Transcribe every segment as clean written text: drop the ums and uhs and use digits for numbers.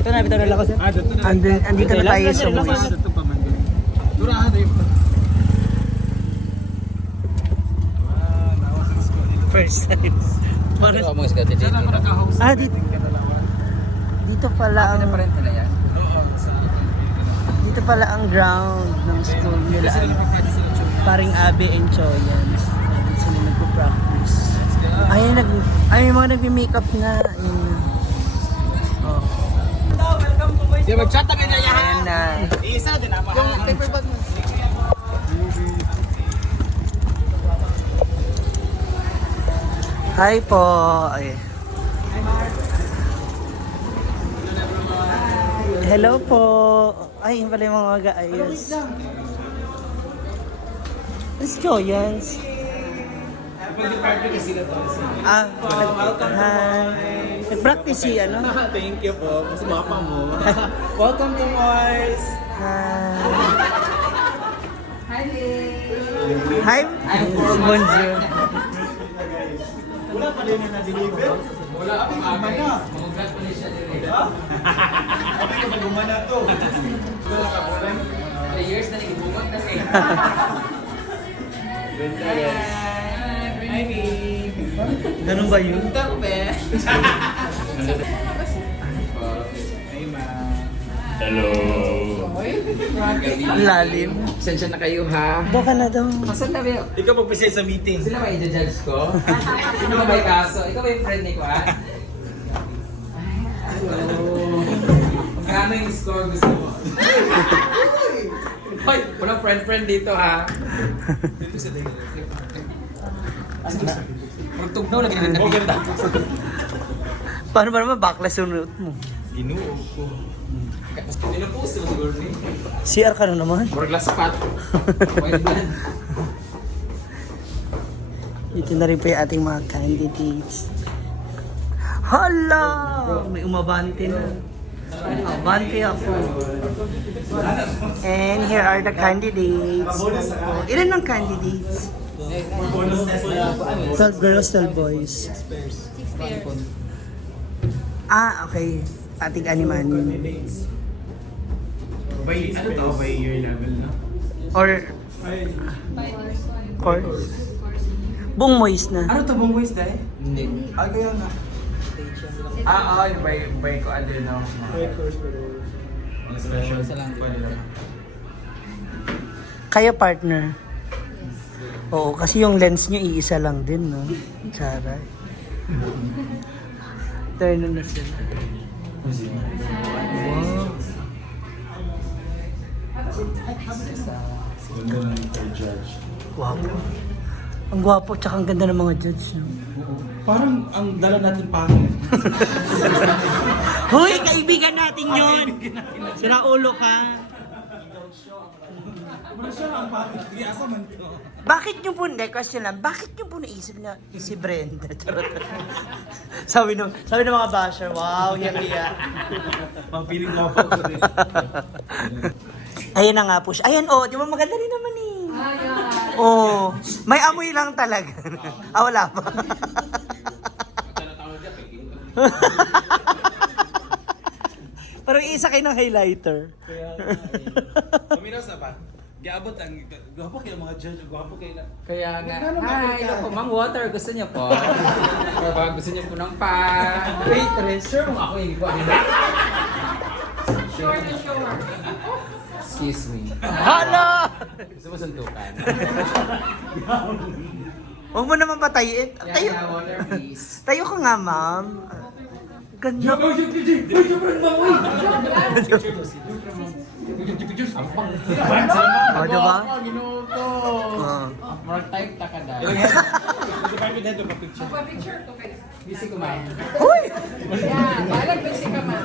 Ito na, bitaw na lang ako sir. Andito na tayo sa Moist. First time. Dito pala ang dito pala ang ground ng school nila. Paring Abe and Choyans. Ayan, sila nagpo-practice. Ay, yung mga nagme-makeup na. Ayun. Oh. Di mag-chat kami na yan. Ayan na. Isa din ako. Yung paper bag mo. Hi po. Ay. Hello po. Ay, yun pala yung mga mag-aayos. Let's go, Jans. Ah, nag-practice si ano? Thank you po. Mas mapa mo. Welcome to Mars. Hi. Bonjour. Wala pa din na deliver. Wala pa aga. Mamugat pa ni siya dire. Kami ko magumana to. Wala ka bolan. 3 years na nagibungot na siya. Hi, babe. Ganun ba yun? Tape. Hey, ma. Hello. Ang lalim. Sensya na kayo, ha? Doon ka na daw. Masan na ba? Ikaw pag-present sa meeting. Sila ba i-judge ko? Sino ba may kaso? Ikaw ba yung friend ni ko, ha? Magkano yung score gusto mo? Hoy, walang friend-friend dito, ha? Dito sa dito. Magtugnaw lagi na nakita. Paano ba naman backless yung note mo? Ginuo ko. Nilapost mo siguro ni. CR ka na naman. Borglas pat. White band. Dito na rin po yung ating mga candidates. Hala! May umabante na. Abante ako. And here are the candidates. Ilan ang candidates? 12 girls, 12 boys. 6 pairs. Ah, okay. Ating animan. By, ano to? By year level, no? Or By course. Buong moist na. Ano to bang waste dai? Hindi. Ah, kaya nga. Yung by ko ano no. By course pero Special sa lang. Kayo partner. Oo, kasi yung lens nyo iisa lang din, no? Tsara. Turn na sila. Wow. Ganda ng judge. Gwapo. Ang gwapo, tsaka ang ganda ng mga judge, no? parang ang dala natin pangit. Hoy, kaibigan natin yun! Sira ulo ka. Ano siya ang pangit? Di asa man to. Bakit nyo po, hindi, question lang, bakit nyo po naisip na si Brenda? Charot. sabi ng mga basher, wow, yan. Mga piling mo po ko rin. Ayan na nga po siya. Ayan, oh, di ba maganda rin naman eh. Oh, may amoy lang talaga. Wala pa. Parang isa kayo ng highlighter. Kaya Paminaw sa pa. Giabot ang gwapo kayo mga judge, gwapo kayo na. Kaya nga, Nagkano hi, ka? ilo po, mang water, gusto niyo po? Or baka gusto niyo po ng pan? Waitress, sure kung ako yung ikuha nila. Short na short. Excuse me. Hala! Gusto mo suntukan? Huwag mo naman patayin. Tayo, Kaya water, please. tayo ka nga, ma'am. Ganda. Oh, diba? Ginuto. Oh. More type ta ka dahil. Department head pa picture. Magpa-picture ko kayo. Busy kumain. Uy! Yan, alam ko si Kama.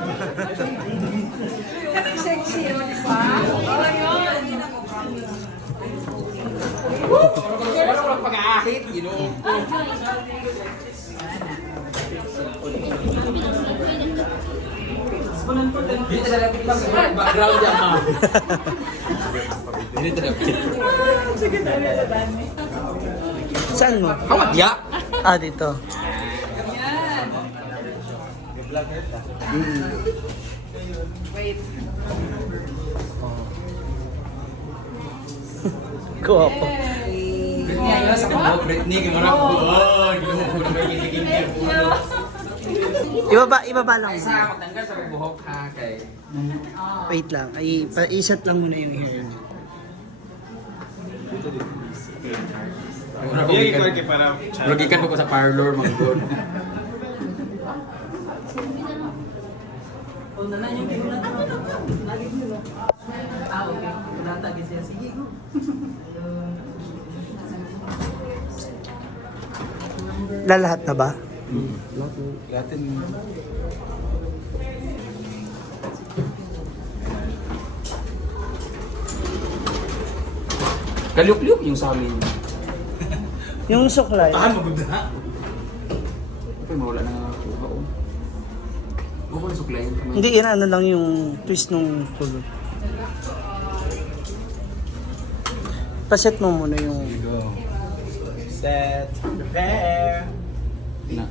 Sexy, di ba? Oh, yun. Pero walang pag-aahit, ginuto. Dito na lapit lang sa background yan, ma'am. Dito na lapit. Saan mo? Ya! Ah, dito. Yan. Wait. Kuha po. Britney, ayos sa buhok. Britney, gano'n ako. Oh, gano'n ako. Nagigigil po. Ibaba lang. Ay, sa ako, tanggal sa buhok ha, kay... Wait lang. I-set lang muna yung hair niya. Rugikan ko sa parlor, mga good. Lalahat na ba? Kalyuk-lyuk yung sa amin. Yung suklay. maganda. Ay, mawala na nga ako. Oo. Huwag ko na suklayin. Hindi, yan ano lang yung twist nung kulot. Paset mo muna yung... Go. Set. Prepare. Na.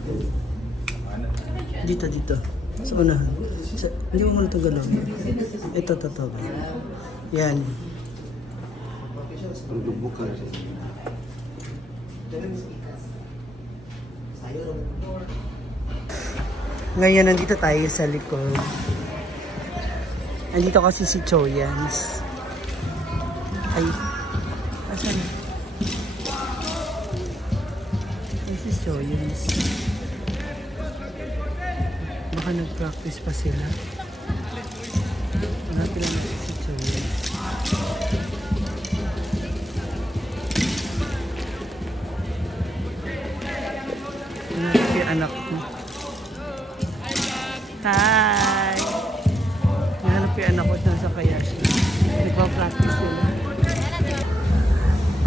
Dito. Sa unahan. Hindi mo muna ito galaw. Ito. Yan. Ang lubog ka na. Ngayon, nandito tayo sa likod. Nandito kasi si Choyans. Ay. Asan? Ay, si Choyans. Baka nag-practice pa sila. Hanapin lang natin si Choyans. Hanapin yung anak mo. Hi! Nahanap yung anak ko nasa kaya siya. Nagpa-practice sila.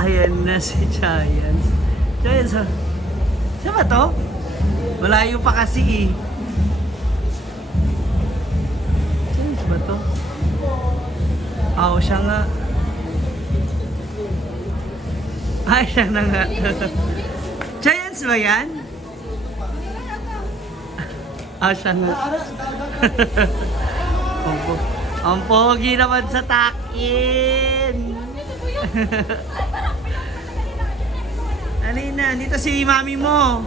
Ayan na si Giants. Giants, ha? Siya ba to? Malayo pa kasi eh. Giants ba to? Siya nga. Ay, siya na nga. Giants ba yan? Siya nga. Ang pogi naman sa takin. Alina, dito si mami mo.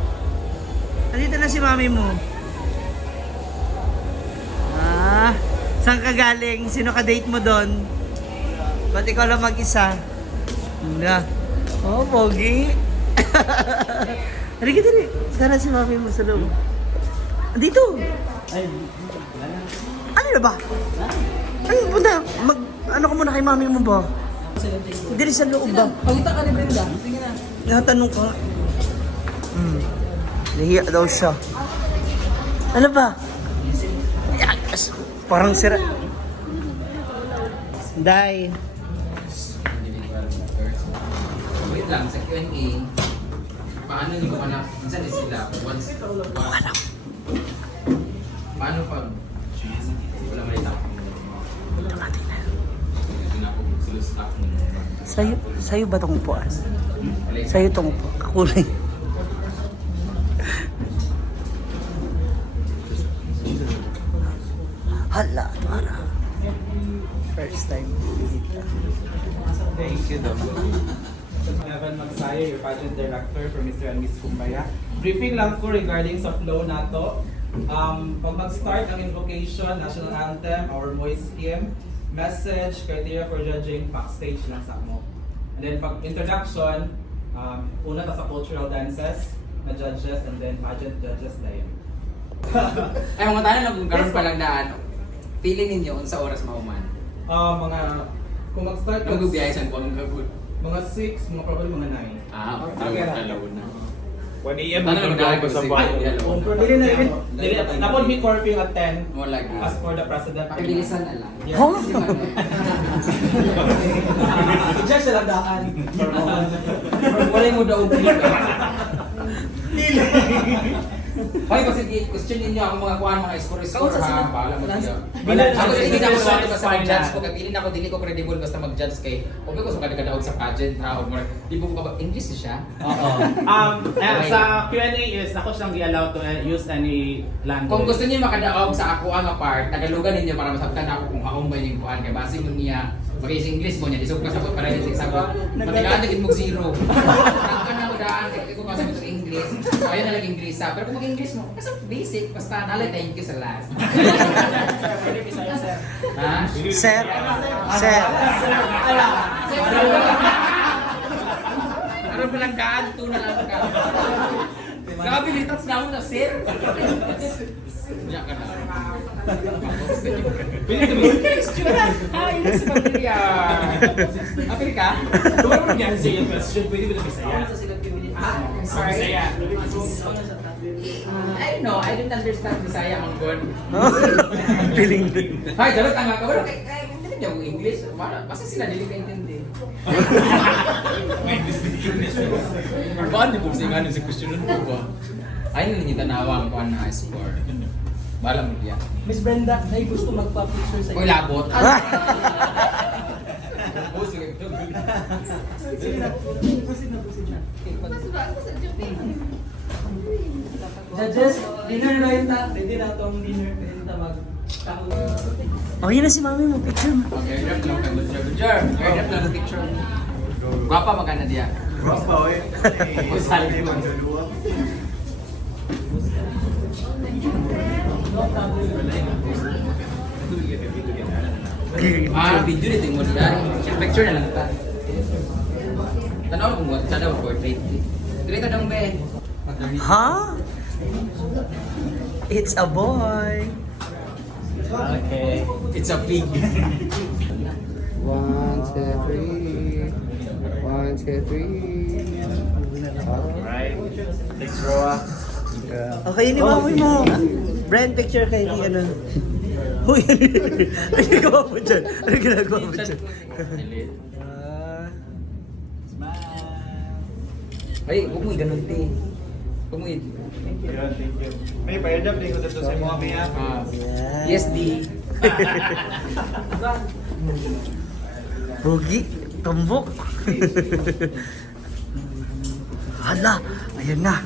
Nandito na si mami mo. Saan ka galing? Sino ka date mo doon? Ba't ikaw lang mag-isa? Pogi. Halika dali. Sana si mami mo sa loob. Dito. Ano na ba? Ano punta? Ano ka muna kay mami mo ba? Dili sa loob ba? Pagkita ka ni Brenda. Sige na. Natanong ka. Nahiya daw siya. Ano ba? Yes. Parang sira. Day. Wait lang, sa Q&A, paano nyo anak? Minsan din sila, once, paano pag wala malita ko? Sa'yo ba itong upuan? Sa'yo itong kakulay. Hala, para. First time. Thank you, Dom. Evan Magsayo, your pageant director for Mr. and Miss Kumbaya. Briefing lang ko regarding sa flow nato. Pag mag-start ang invocation, national anthem, our voice scheme, message, criteria for judging, backstage lang sa mo. And then pag introduction, una ta sa cultural dances na judges, and then pageant judges na yun. Ay, mga tanong lang kung karoon pa lang na ano, feeling ninyo kung sa oras mauman. Kung mag-start, Ang gubiyahe sa buwang gagod. mga 6, mga probably mga 9. Okay. Dalaw na. 1 a.m. Tanong lang ko sa buwan. Dili na yun. Napon may curfew at 10 Mo lagi. as for the president. Pakibilisan na lang. Yeah. Huh? Diyan siya landaan. Wala mo daw ulit. Hoy, kasi question ninyo ang mga kuan mga score Kaunsa ha. sila? Bahala mo Last- diya. Wala, Ako sige, sige na ako sige, basta sige, mag-judge ko kay dili na ako dili ko credible basta mag-judge kay. Okay ko sa kadagadaog sa pageant ha o more. Di mo ba English siya? Oo. Sa Q&A is ako siyang gi-allow to use any language. Kung gusto niyo makadaog sa ako ang part, Tagalogan ninyo para masabtan ako kung haong ba yung kuan kay base mo niya. Mag-is English mo niya, isog ka sa para rin sa sagot. Matigaan din mo zero. Ang kanang daan kay ko kasi ito English. Ayun na lang English sa. Pero kung mag-English mo, kasi basic basta nalay thank you sa last. Ha? Sir. Sir. Ano palang daan to na lang ka. Grabe litats na ako na sir. Diyan ka na. Ay, nasa pamilya. Apil ka? Wala mo yan sa yung question, pwede mo na Bisaya. Sorry. I don't know, I didn't understand Bisaya on good. Feeling din. Hay, dapat tanga ka. Wala, hindi niya mo English. Basta sila dili ka intindi. Baan niyo kung singanin sa question mo ba? Ay, hindi tanawang ko ang high score. Bala mo diyan. Miss Brenda, ay gusto magpa-picture sa Uy, labot. Judges, dinner na yun ta. Pwede na itong dinner. Pwede na mag... Oh, yun na si mami mo. Picture mo. Airdrop lang kang Butcher. Airdrop lang ang picture. Guwapa magana diya. Video dito mo diya. Picture na lang ta. Tanaw kung what daw portrait. Dire ka dong be. Huh? It's a boy. Okay. It's a pig. 1, 2, 3. 1, 2, 3. Alright. Next row. Okay, ni mami mo. Brand picture kay ni ano. Uy, ano ginagawa mo dyan? Ano ginagawa mo dyan? Ay, huwag mo ganun ti. Huwag mo Thank you. May pa-airdrop din ko dito sa mga maya. Yes, di. Bugi, tumbok. Hala, ayan na.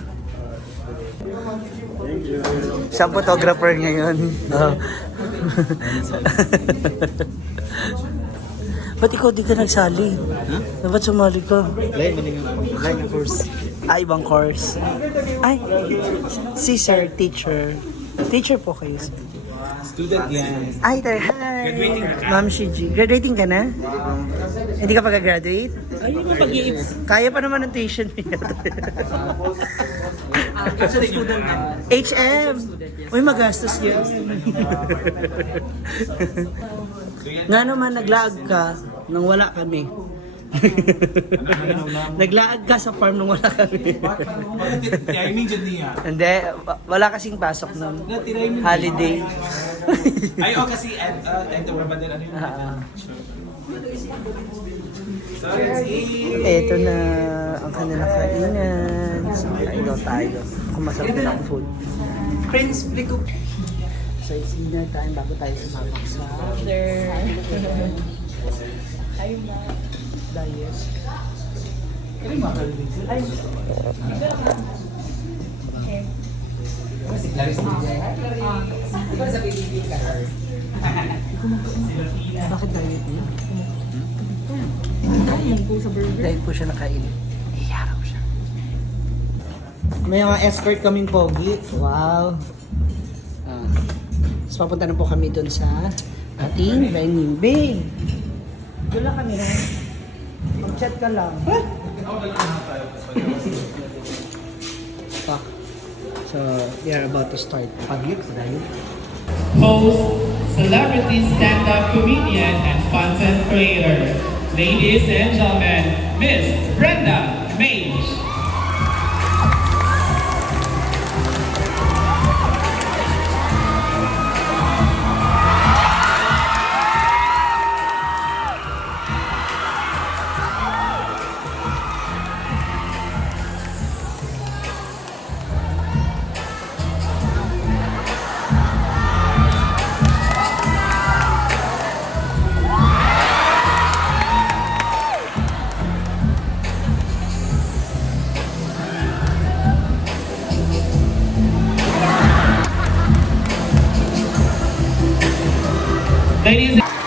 Siya ang photographer ngayon. Oh. Ba't ikaw di ka nagsali? Ba't sumali ka? Lain ng course. Ay, ibang course. Ay, si sir, teacher. Teacher po kayo. Student yan. Ay, hi. Graduating ka na? Ma'am Shiji. Graduating ka na? Hindi ka pa graduate? Ayun yung pag-iips. Kaya pa naman ng tuition fee. Student na. HM! Uy, magastos yun. Nga naman, naglaag ka nang wala kami. Naglaag ka sa farm nang wala kami. Timing dyan niya. Hindi, wala kasing pasok ng holiday. Ay, kasi end of Ramadan ano yun? So, let's eat. Eto na ang kanilang kainan. So, kain daw tayo. Kung masarap din ang food. Prince Blico. So, it's dinner time bago tayo sumabak sa Hi, Ma. Diet. Ay, Si Clarice mo diya. Hi, Clarice. Di ba sa PBB ka? bakit diet niya? Kain po sa burger. Diet po siya nakain. Iyaraw siya. May mga escort kaming pogi. Wow. So, papunta na po kami dun sa ating venue. Babe! Doon lang kami na. Mag-chat ka lang. Pa. So, we are about to start. Pag-lip sa dahil. Host, celebrity stand-up comedian and content creator. Ladies and gentlemen, Miss Brenda Mage. Ladies and